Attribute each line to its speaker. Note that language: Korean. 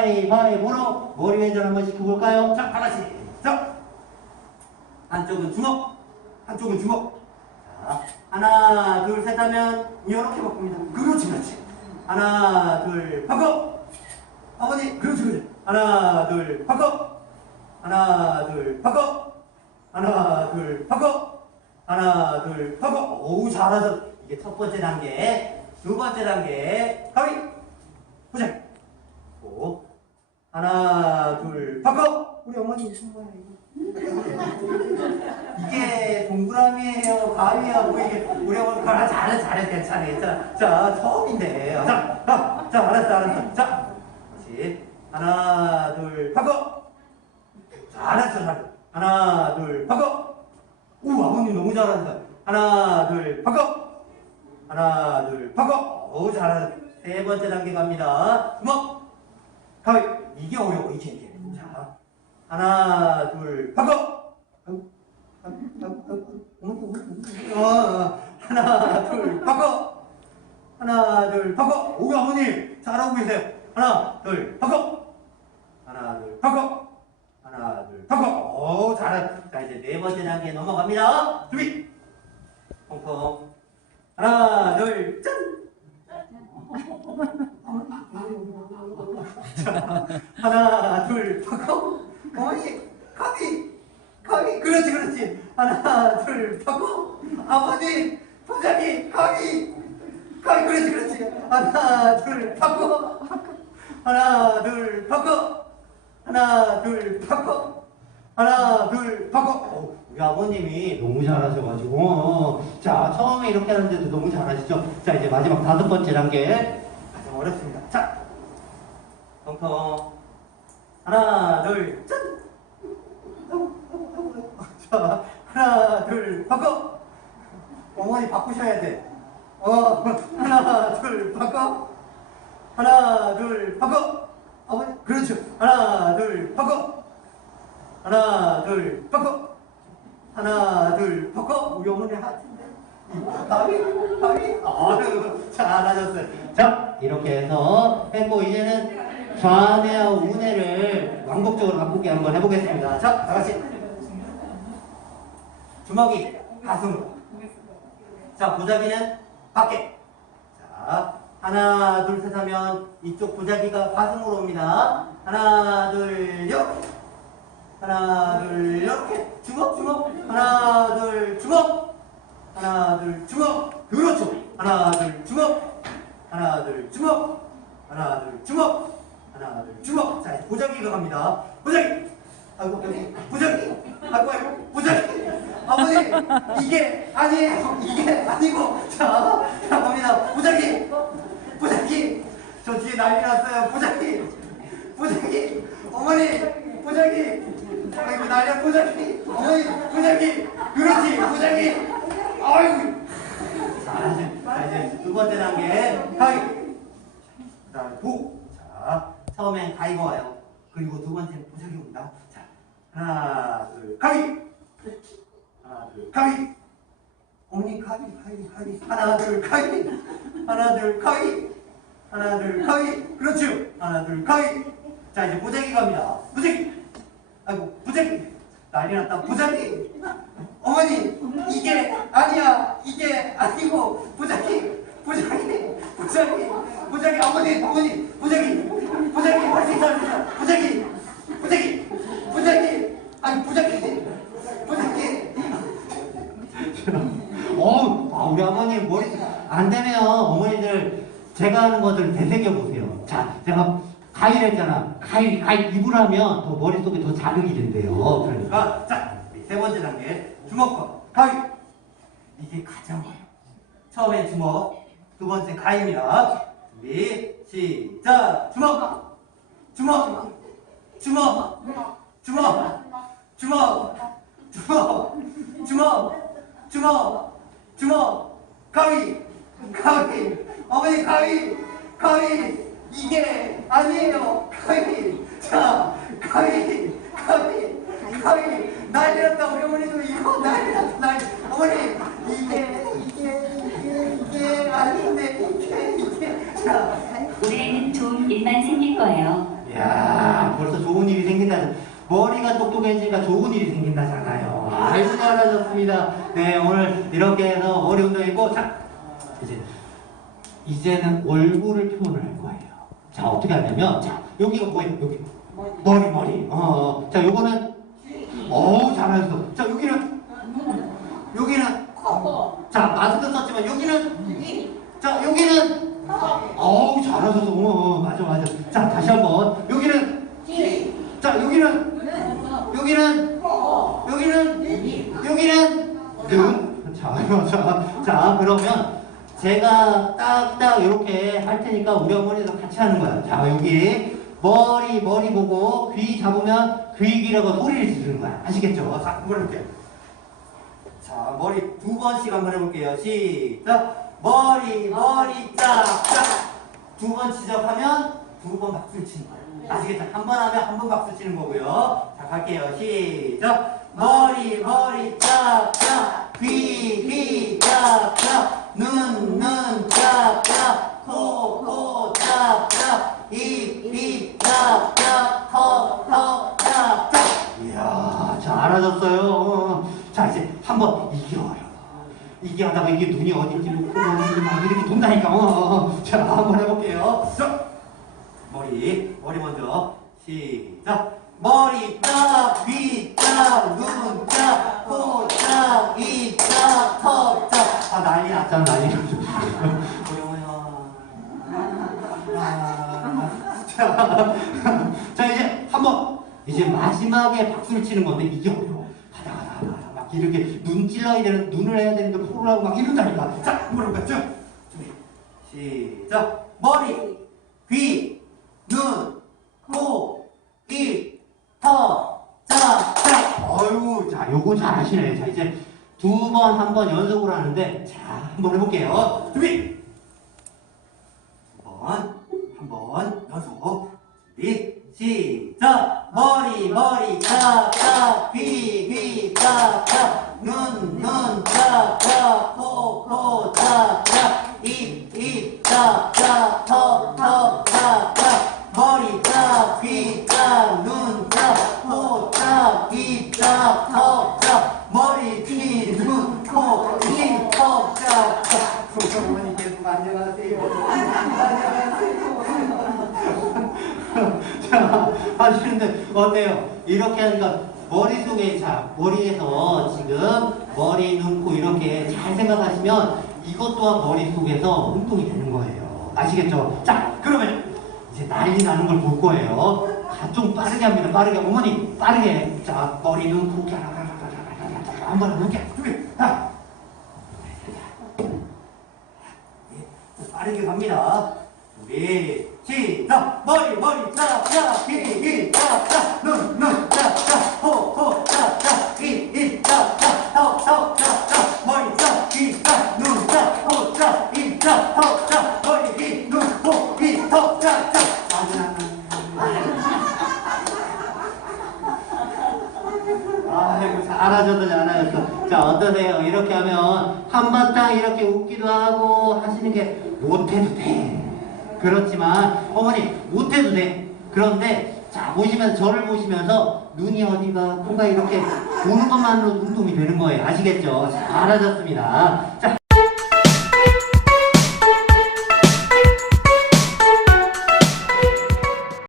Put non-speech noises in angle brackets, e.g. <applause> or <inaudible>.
Speaker 1: 가위바위보로 머리 회전 한번 시켜볼까요? 자, 하나씩. 자, 한쪽은 주먹, 한쪽은 주먹. 자, 하나, 둘, 셋 하면 이렇게 바꿉니다. 그렇지, 그렇지. 하나, 둘, 바꿔. 아버지, 그렇지, 그렇지. 하나, 둘, 바꿔. 하나, 둘, 바꿔. 하나, 둘, 바꿔. 하나, 둘, 바꿔. 오우, 잘하죠. 이게 첫 번째 단계. 두 번째 단계. 가위. 보자. 오. 하나, 둘, 바꿔. 우리 어머니 정말 이게 동그라미예요, 가위야, 뭐 이게 우리 어머니 가라 잘해, 잘해, 괜찮아. 자, 자, 처음인데. 자, 자, 자, 알았어, 알았어. 자, 다시 하나, 둘, 바꿔. 잘했어, 잘했어. 하나, 둘, 바꿔. 우, 아버님 너무 잘한다. 하나, 둘, 바꿔. 하나, 둘, 바꿔. 오, 잘하다. 세 번째 단계 갑니다. 주먹. 가위. 이게 어려워, 이게, 이게. 자, 하나, 둘, 바꿔. 어, 하나, 둘, 바꿔. 하나, 둘, 바꿔. 오, 아버님, 잘하고 계세요. 하나, 둘, 바꿔. 하나, 둘, 바꿔. 하나, 둘, 바꿔. 오, 잘했다. 자, 이제 네 번째 단계 넘어갑니다. 준비. 펑펑. 하나, 둘, 짠. 자, 하나, 둘, 바꿔. 어머니, 가비, 가비. 그렇지, 그렇지. 하나, 둘, 바꿔. 아버지, 부장이, 가비. 가비, 그렇지, 그렇지. 하나, 둘, 바꿔. 하나, 둘, 바꿔. 하나, 둘, 바꿔. 하나, 둘. 어, 우리 아버님이 너무 잘하셔가지고. 어, 자, 처음에 이렇게 하는데도 너무 잘하시죠? 자, 이제 마지막 다섯 번째 단계. 어렵습니다. 자, 텅텅. 하나, 둘, 짠! 자, 하나, 둘, 바꿔! 어머니 바꾸셔야 돼. 어, 하나, 둘, 바꿔! 하나, 둘, 바꿔! 어머니, 그렇죠. 하나, 둘, 바꿔! 하나, 둘, 바꿔! 하나, 둘, 바꿔! 우리 어머니 하트인데. 가위, 가위. 아유, 잘하셨어요. 자, 이렇게 해서 했고, 이제는 좌뇌와 우뇌를 왕복적으로 바꾸기 한번 해보겠습니다. 자, 다 같이. 주먹이 가슴으로. 자, 보자기는 밖에. 자, 하나, 둘, 셋 하면 이쪽 보자기가 가슴으로 옵니다. 하나, 둘, 이렇게. 하나, 둘, 이렇게. 주먹, 주먹. 하나, 둘, 주먹. 하나, 둘, 주먹. 그렇죠. 하나, 둘, 주먹. 하나, 둘, 주먹. 하나, 둘, 주먹. 하나, 둘, 주먹. 자, 보자기가 갑니다. 보자기. 아이고. 보자기. 아이고, 아이고. 보자기. 아버지, 이게 아니에요. 이게 아니고. 자, 자, 갑니다. 보자기. 보자기. 저 뒤에 난리 났어요. 보자기. 보자기. 어머니, 보자기. 아이고, 난리야. 보자기. 어머니, 보자기. 그렇지, 보자기. 아이고. 자, 이제, 자, 이제 두 번째 단계. 가위. 그 다음에 보. 자, 처음엔 가위가 와요. 그리고 두 번째는 보자기 옵니다. 자, 하나, 둘, 가위. 하나, 둘, 가위. 어머니 가위, 가위, 가위. 하나, 둘, 가위. 하나, 둘, 가위. 하나, 둘, 가위. 그렇죠. 하나, 둘, 가위. 자, 이제 보자기 갑니다. 보자기. 아이고, 보자기. 난리 났다. 보자기. 어머니, 이게 아니야. 이게 아니고, 보자기. 보자기. 보자기. 보자기. 어머니, 어머니. 보자기. 보자기. 할수 있어, 할수 있어. 보자기. 보자기. 보자기. 아니, 보자기. 보자기. 어, 아, 우리 어머니 머리 안 되네요. 어머니들 제가 하는 것들 되새겨 보세요. 자, 제가 가위를 했잖아. 가위, 가위 입을 하면 더 머릿속에 더 자극이 된대요. 그러니까 자, 세 번째 단계 주먹과 가위. 이게 가장 어려워. 처음엔 주먹, 두 번째 가위입니다. 준비, 시작. 주먹, 주먹, 주먹, 주먹, 주먹, 주먹, 주먹, 주먹, 주먹, 가위, 가위, 어머니 가위, 가위, 이게 아니에요, 가위, 자, 가위, 가위, 가위, 난리 났다, 우리 어머니도 이거 난리 났다, 난리, 어머니, 이게, 이게, 이게, 이게 아닌데, 이게, 이게, 자,
Speaker 2: 올해는 좋은 일만 생길 거예요.
Speaker 1: 야 벌써 좋은 일이 생긴다. 머리가 똑똑해지니까 좋은 일이 생긴다잖아요. 아이고 잘하셨습니다. 네 오늘 이렇게 해서 머리 운동했고 자 이제 이제는 얼굴을 표현을 할 거예요. 자 어떻게 하냐면 자 여기가 뭐예요? 여기 머리 머리. 어, 어. 자 요거는 어우 잘하셨어. 자 여기는? 여기는? 자 마스크 썼지만 여기는? 자 여기는? 어우 잘하셔서 어, 어, 맞아 맞아. 자 다시 한번. 여기는? 자 여기는? 여기는 여기는? 여기는? 눈자자 자 그러면 제가 딱딱 이렇게 할 테니까 우리 어머니도 같이 하는 거야. 자 여기. 머리 머리 보고 귀 잡으면 귀기라고 소리를 지르는 거야 아시겠죠 자 한번 해볼게요 자, 머리 두 번씩 한번 해볼게요. 시작. 머리, 머리, 짝, 짝. 두 번 지적하면 두 번 박수를 치는 거예요. 아시겠죠? 한 번 하면 한 번 박수 치는 거고요. 자, 갈게요. 시작. 머리, 머리, 짝, 짝. 귀, 귀, 짝, 짝. 눈, 눈, 짝, 짝. 코, 코, 짝, 짝. 입, 입, 짝, 짝. 턱, 턱, 짝, 짝. 이야, 잘하셨어요. 어. 자, 이제 한번 이게 어려워. 이게 하다가 이게 눈이 어딘지 코 어딘지 막 이렇게 돈다니까. 어, 어, 어. 자, 한번 해볼게요. 자, 머리, 머리 먼저. 시작. 머리 딱, 귀 딱, 눈 딱, 코 딱, 입 딱, 턱 딱. 아, 난리 났잖아, 난리 났어. <laughs> 어려워요. 자, <laughs> 자, 이제 한번 이제 마지막에 박수를 치는 건데 이게 어려워. 이렇게 눈 찔러야 되는 눈을 해야 되는데 코를 하고 막 이런다니까. 자, 한번 해볼까요? 준비. 시작. 머리, 귀, 눈, 코, 입, 턱, 자, 자. 어유, 자, 요거 잘하시네. 자, 이제 두 번, 한 번 연속으로 하는데, 자, 한번 해볼게요. 준비. 머리, 머리, 짝, 짝. 귀, 귀, 짝, 짝. 눈, 눈, 짝, 짝. 코, 코, 짝, 짝. 입, 입, 짝, 짝. 턱, 턱, 짝, 짝. 머리, 짝, 귀, 짝. 눈, 짝, 코, 짝. 입, 짝, 턱, 짝. 머리, 귀, 눈, 코, 입, 턱, 짝, 짝. 어머니 계속 안녕하세요. 자, 하시는데 어때요? 이렇게 하니까 머릿속에 자 머리에서 지금 머리, 눈, 코 이렇게 잘 생각하시면 이것 또한 머릿속에서 운동이 되는 거예요. 아시겠죠? 자, 그러면 이제 난리 나는 걸 볼 거예요. 아, 좀 빠르게 합니다. 빠르게 어머니 빠르게 자 머리, 눈, 코 한번 해볼게. 준비. 자. 예, 빠르게 갑니다. 준비 시작 머리 머리 짜짜 귀귀 짜짜 눈눈 짜짜 코코 짜짜 입입 짜짜 턱턱 짜짜 머리 짜귀짜눈짜코짜입짜턱짜 머리 귀눈코귀턱 짜짜 아이고 잘하셔도 잘하셨어. 자 어떠세요? 이렇게 하면 한바탕 이렇게 웃기도 하고 하시는 게 못해도 돼 그렇지만 어머니 못해도 돼. 그런데 자 보시면 저를 보시면서 눈이 어디가 코가 이렇게 보는 것만으로 운동이 되는 거예요. 아시겠죠? 잘하셨습니다. 자.